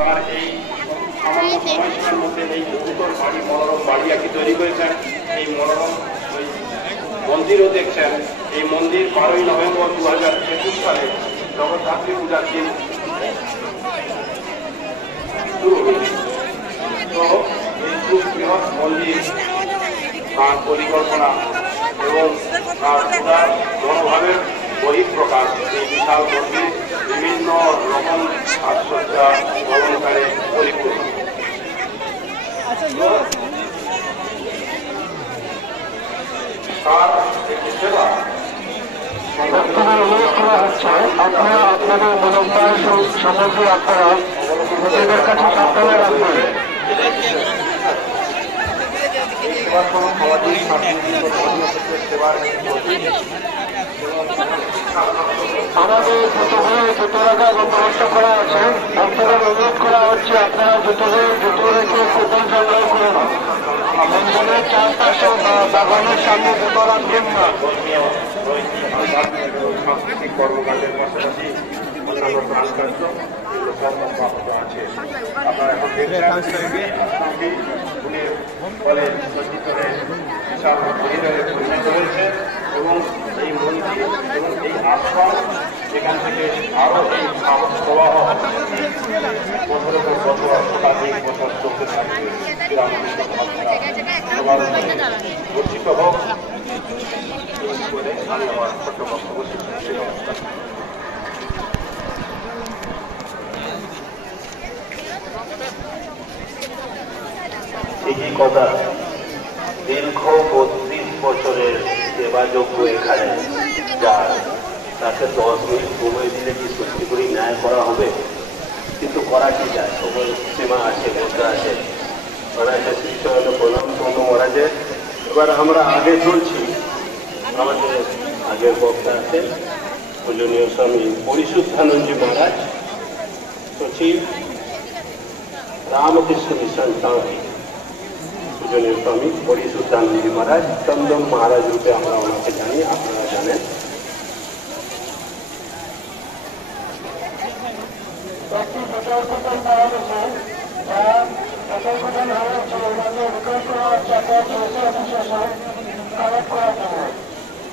তার এই সামান্য সময়সীমার মধ্যে এই সুন্দর বাড়ি, মনোরম বাড়ি আর কি তৈরি করেছেন। এই মনোরম মন্দিরও দেখছেন। এই মন্দির 12ই নভেম্বর 2021 সালে জগদ্ধাত্রী পূজার দিন শুরু হয়েছে। তো এই খুব বৃহৎ মন্দির, তার পরিকল্পনা এবং তার পূজার মনোভাবের বহিঃপ্রকাশ। এই বিশাল মন্দির বিভিন্ন রকম সাজসজ্জা অলঙ্কারে পরিপূর্ণ। তার একটি সেবা আপনারা আপনাদের মনোজ্ঞান সামগ্রী আপনারা নিজেদের কাছে সাবধানে রাখবেন। আমাদের জুতো রাখার বন্দোবস্ত করা আছে। ভক্তদের অনুরোধ করা হচ্ছে আপনারা জুতো রেখে কুপন সংগ্রহ করুন। মন্দিরের চারপাশে বাগানের সামনে জুতো রাখবেন না। সাংস্কৃতিক কর্মকাণ্ডের পাশাপাশি অন্যান্য প্রাণকার্য কর্মব্যাহত আছে। আপনারা এখন দেখছেন ফলে সজ্জিত বিশাল মন্দিরে পরিণত হয়েছে এবং এই মন্দির এবং এই আশ্রম এখান থেকে আরো এই প্রবাহ বছরের পর বছর শতাধিক বছর চলতে থাকবে। গচ্ছিত হোক বলে আমি আমার ছোট্ট বক্তব্য শেষ করছি। নমস্কার। ঠিকই কথা, দীর্ঘ 32 বছরের সেবাযোগ্য এখানে যার, তাকে 10 মিনিট সময় দিলে কি সত্যি করে ন্যায় করা হবে? কিন্তু করা কি যায়, সময় সীমা আছে, মুদ্রা আছে। মহারাজের শ্রীচরণ প্রণাম করবো মহারাজে। এবার আমরা আগে চলছি। আমাদের আগের বক্তা আছেন পূজনীয় স্বামী পরিশুদ্ধানন্দজি মহারাজ, সচিব রামকৃষ্ণ মিশন টাঙ্কি। পূজনীয় স্বামী পরিশুদ্ধানন্দজি মহারাজ দমদম মহারাজ রূপে আমরা ওনাকে জানি, আপনারা জানেন।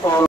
আপনারা